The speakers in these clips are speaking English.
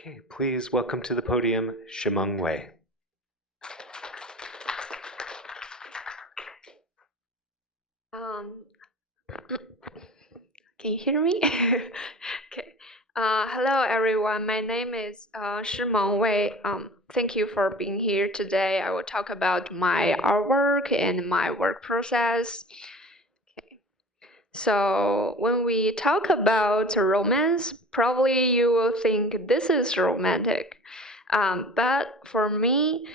Okay, please welcome to the podium Shimeng Wei. Um, can you hear me? Okay. Hello, everyone. My name is Shimeng Wei. Thank you for being here today. I will talk about my artwork and my work process. Okay. So when we talk about romance, probably you will think this is romantic. But for me,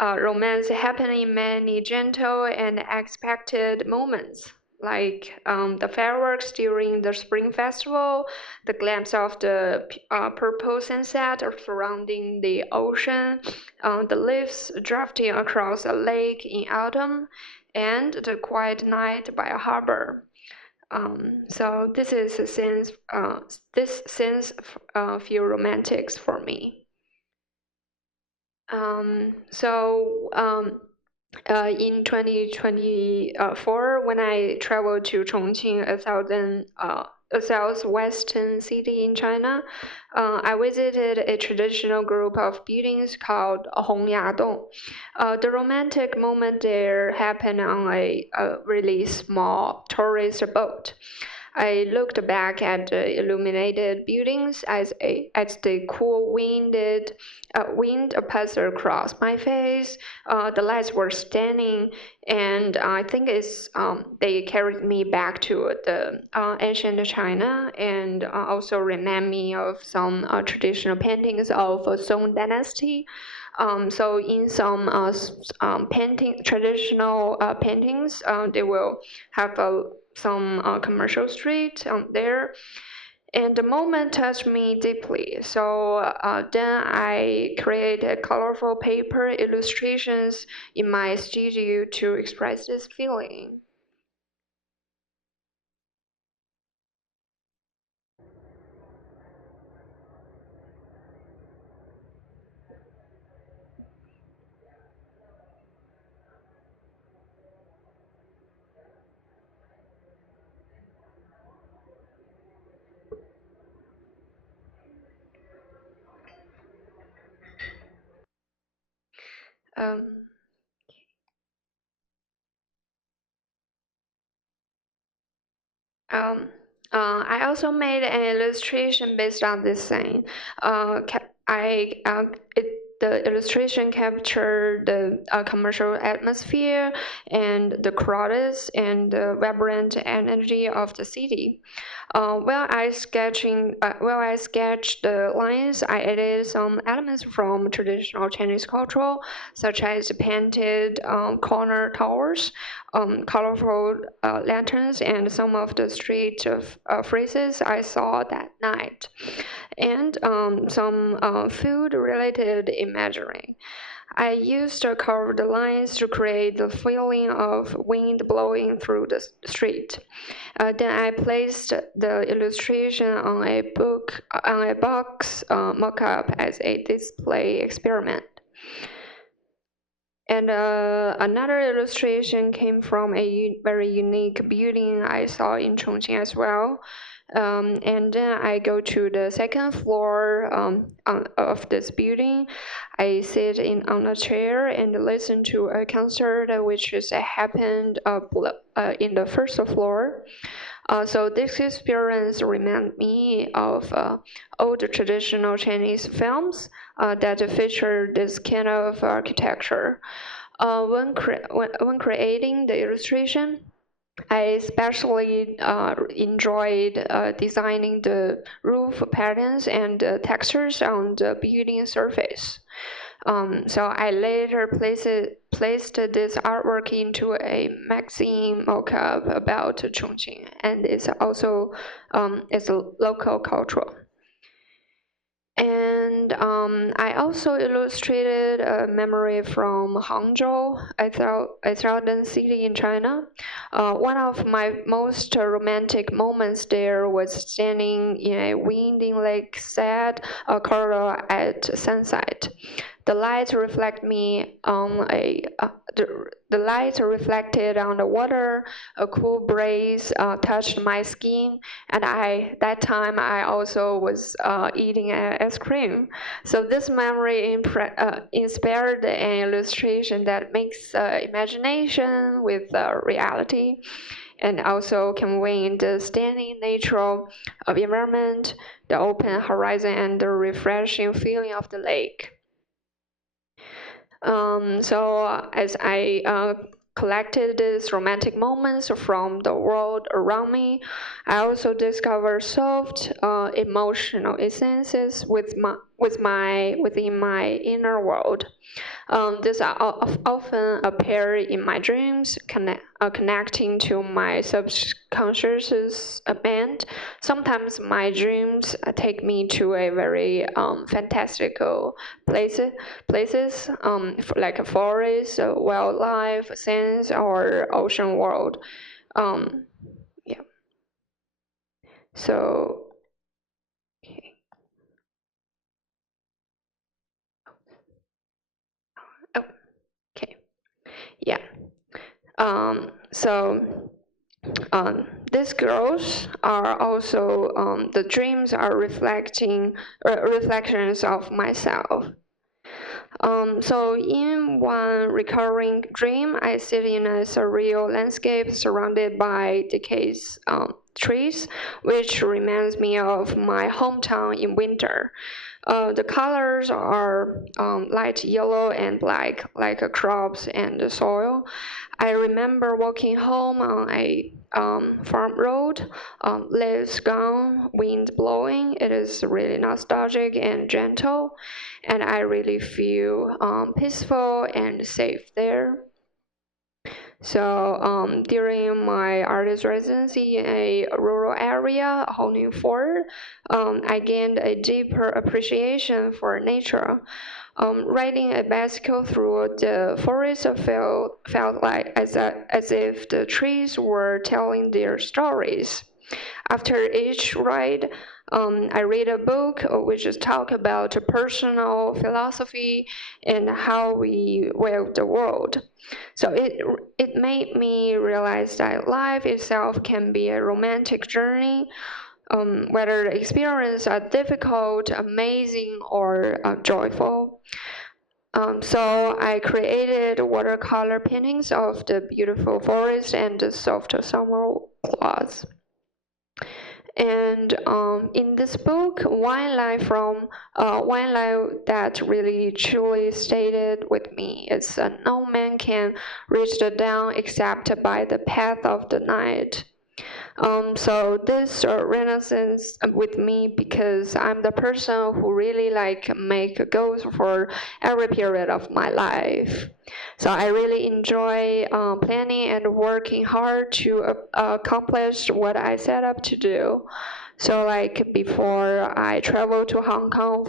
romance happens in many gentle and unexpected moments, like the fireworks during the spring festival, the glimpse of the purple sunset surrounding the ocean, the leaves drifting across a lake in autumn, and the quiet night by a harbor. So this sense feel romantic for me. In 2024, when I traveled to Chongqing, a southwestern city in China, I visited a traditional group of buildings called Hongyadong. The romantic moment there happened on a really small tourist boat. I looked back at the illuminated buildings as the cool wind passed across my face. The lights were stunning, and I think they carried me back to the ancient China, and also remind me of some traditional paintings of Song Dynasty. So in some traditional paintings, they will have some commercial street there, and the moment touched me deeply. So then I created colorful paper illustrations in my studio to express this feeling. Um, um, I also made an illustration based on this scene. I it, the illustration captured the commercial atmosphere and the crowds and the vibrant energy of the city. While I sketched the lines, I added some elements from traditional Chinese culture, such as painted corner towers, colorful lanterns, and some of the street phrases I saw that night, and some food-related imagery. I used curved lines to create the feeling of wind blowing through the street. Then I placed the illustration on a box mock-up as a display experiment. And another illustration came from a very unique building I saw in Chongqing as well. And then I go to the second floor of this building. I sit on a chair and listen to a concert which happened in the first floor. So this experience reminded me of old traditional Chinese films that feature this kind of architecture. When creating the illustration, I especially enjoyed designing the roof patterns and textures on the building surface. So I later placed this artwork into a magazine mock-up about Chongqing, and it's a local culture. And I also illustrated a memory from Hangzhou, a southern city in China. One of my most romantic moments there was standing in a winding lakeside corridor at sunset. The light reflect me on the light reflected on the water. A cool breeze touched my skin, and that time I also was eating ice cream. So this memory inspired an illustration that makes imagination with reality, and also conveying the stunning nature of environment, the open horizon, and the refreshing feeling of the lake. So as I collected these romantic moments from the world around me, I also discovered soft emotional essences within my inner world. These are often appear in my dreams, connecting to my subconscious mind. Sometimes my dreams take me to a very fantastical places like a forest, wildlife, scenes, or ocean world. Um, yeah. So, okay. Oh, okay. Yeah. So these girls are also the dreams are reflections of myself. So in one recurring dream, I sit in a surreal landscape surrounded by decayed trees, which reminds me of my hometown in winter. The colors are light yellow and black, like crops and the soil. I remember walking home on a farm road, leaves gone, wind blowing. It is really nostalgic and gentle, and I really feel peaceful and safe there. So during my artist residency in a rural area, holding forward, I gained a deeper appreciation for nature. Riding a bicycle through the forest felt like as if the trees were telling their stories. After each ride, I read a book which is talk about personal philosophy and how we view the world. So it made me realize that life itself can be a romantic journey, whether the experiences are difficult, amazing, or joyful. So I created watercolor paintings of the beautiful forest and the soft summer clouds. And in this book, one line that really truly stayed with me is no man can reach the dawn except by the path of the night. So this renaissance with me because I'm the person who really make goals for every period of my life. So I really enjoy planning and working hard to accomplish what I set up to do. So like before I traveled to Hong Kong,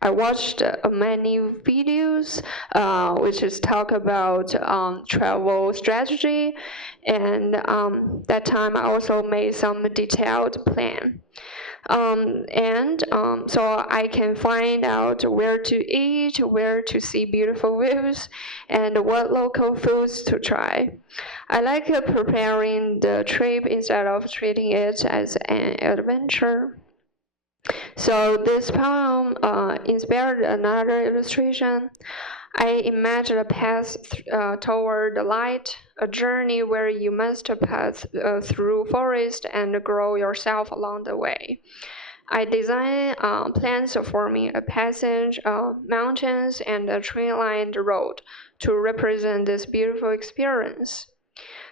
I watched many videos which is talk about travel strategy, and that time I also made some detailed plan. So I can find out where to eat, where to see beautiful views, and what local foods to try. I like preparing the trip instead of treating it as an adventure. So this poem inspired another illustration. I imagine a path toward the light, a journey where you must pass through forest and grow yourself along the way. I design plans forming a passage, mountains, and a tree-lined road to represent this beautiful experience.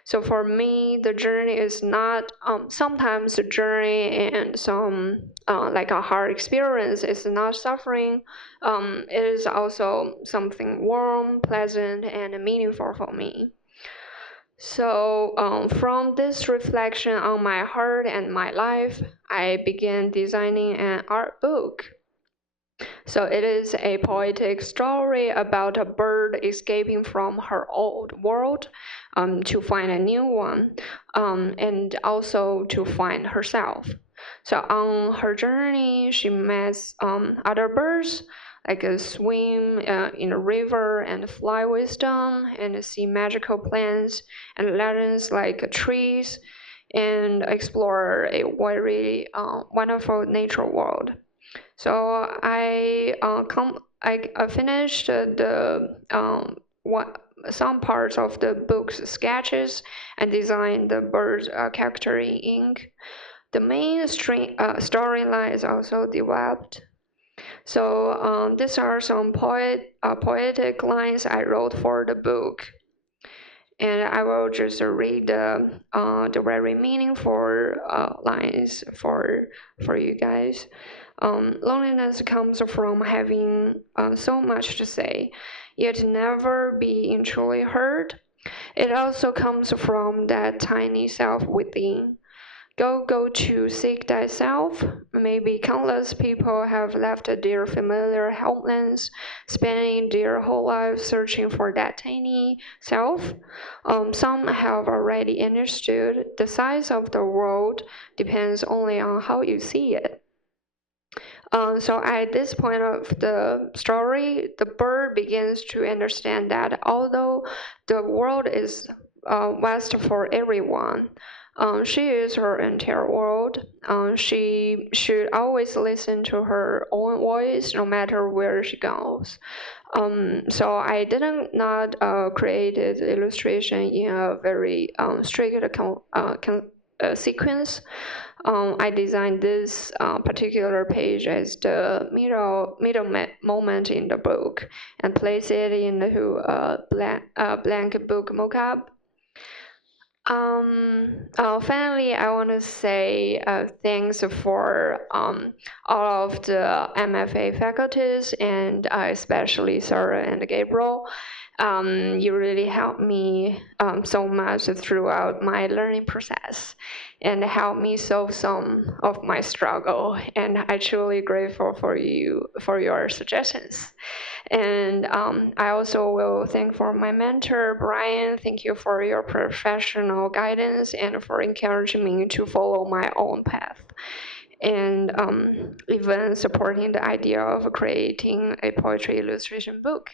So for me, the journey is not sometimes the journey and some like a hard experience is not suffering. It is also something warm, pleasant, and meaningful for me. So from this reflection on my heart and my life, I began designing an art book. So it is a poetic story about a bird escaping from her old world to find a new one, and also to find herself. So on her journey, she meets other birds like swim in a river and fly wisdom and see magical plants and legends like trees and explore a very wonderful nature world. So I finished the some parts of the book's sketches and designed the bird's character in ink. The main storyline is also developed. So these are some poetic lines I wrote for the book, and I will just read the very meaningful lines for you guys. Loneliness comes from having so much to say, yet never being truly heard. It also comes from that tiny self within. Go to seek thyself. Maybe countless people have left their familiar homelands, spending their whole lives searching for that tiny self. Some have already understood the size of the world depends only on how you see it. So at this point of the story, the bird begins to understand that although the world is vast for everyone, she is her entire world. She should always listen to her own voice, no matter where she goes. So I didn't not created illustration in a very strict sequence. I designed this particular page as the middle moment in the book and place it into a blank book mockup. Finally, I want to say thanks for all of the MFA faculties and especially Sarah and Gabriel. You really helped me so much throughout my learning process and helped me solve some of my struggle. And I'm truly grateful for you for your suggestions. And I also will thank for my mentor, Brian. Thank you for your professional guidance and for encouraging me to follow my own path. And even supporting the idea of creating a poetry illustration book.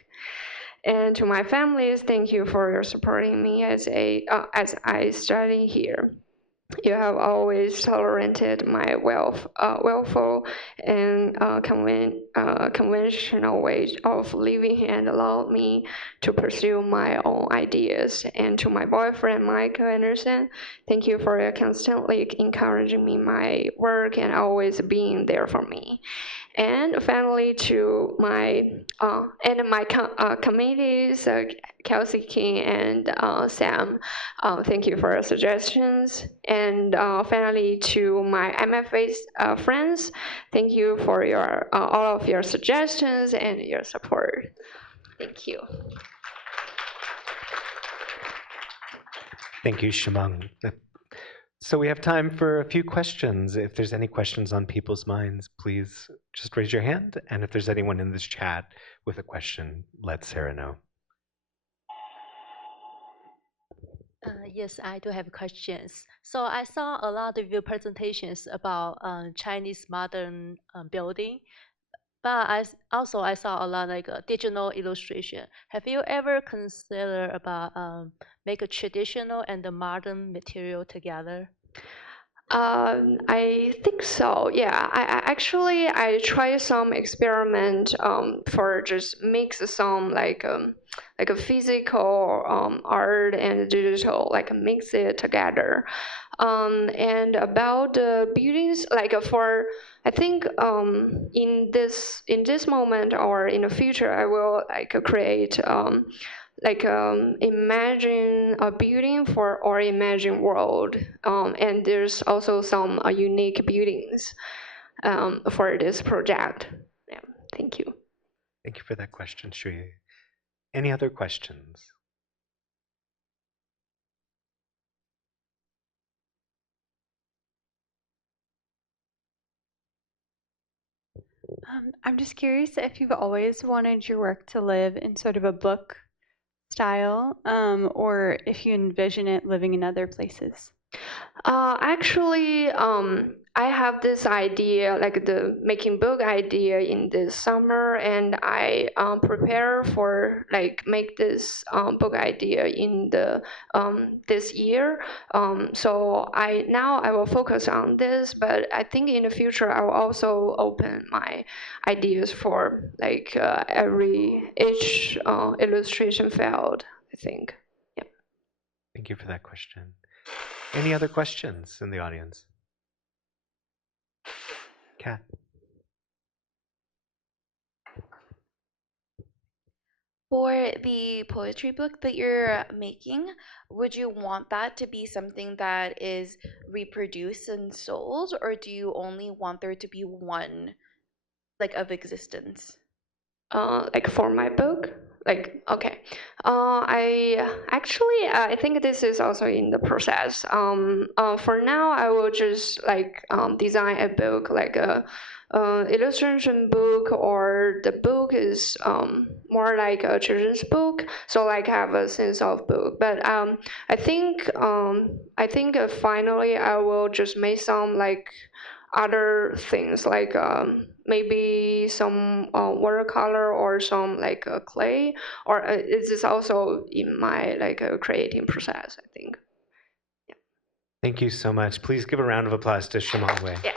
And to my families, thank you for your supporting me as I study here. You have always tolerated my willful and conventional way of living and allowed me to pursue my own ideas. And to my boyfriend, Michael Anderson, thank you for constantly encouraging me my work and always being there for me. And finally, to my committees, Kelsey King and Sam, thank you for your suggestions. And finally, to my MFA friends, thank you for your all of your suggestions and your support. Thank you. Thank you, Shimeng. So we have time for a few questions. If there's any questions on people's minds, please just raise your hand. And if there's anyone in this chat with a question, let Sarah know. Yes, I do have questions. So I saw a lot of your presentations about Chinese modern building, but I saw a lot like digital illustration. Have you ever considered about make a traditional and the modern material together? I think so. Yeah, I tried some experiment for just mix some like a physical art and digital like mix it together. And about the buildings, like for I think in this moment or in the future, I will like create imagine a building for or imagine world, and there's also some unique buildings for this project. Yeah, thank you. Thank you for that question, Shui. Any other questions? I'm just curious if you've always wanted your work to live in sort of a book style, or if you envision it living in other places. Actually, I have this idea, like the making book idea in this summer, and I prepare for like make this book idea in the this year. So I will focus on this, but I think in the future I will also open my ideas for like each illustration field, I think. Yeah. Thank you for that question. Any other questions in the audience? Kat. For the poetry book that you're making, would you want that to be something that is reproduced and sold, or do you only want there to be one, like, of existence? Like for my book, like okay, I think this is also in the process. For now I will just like design a book, like a illustration book, or the book is more like a children's book, so like have a sense of book. But I think finally I will just make some like other things, like maybe some watercolor or some like clay, or this is also in my like creating process, I think. Thank you so much. Please give a round of applause to Shimeng Wei. Yeah.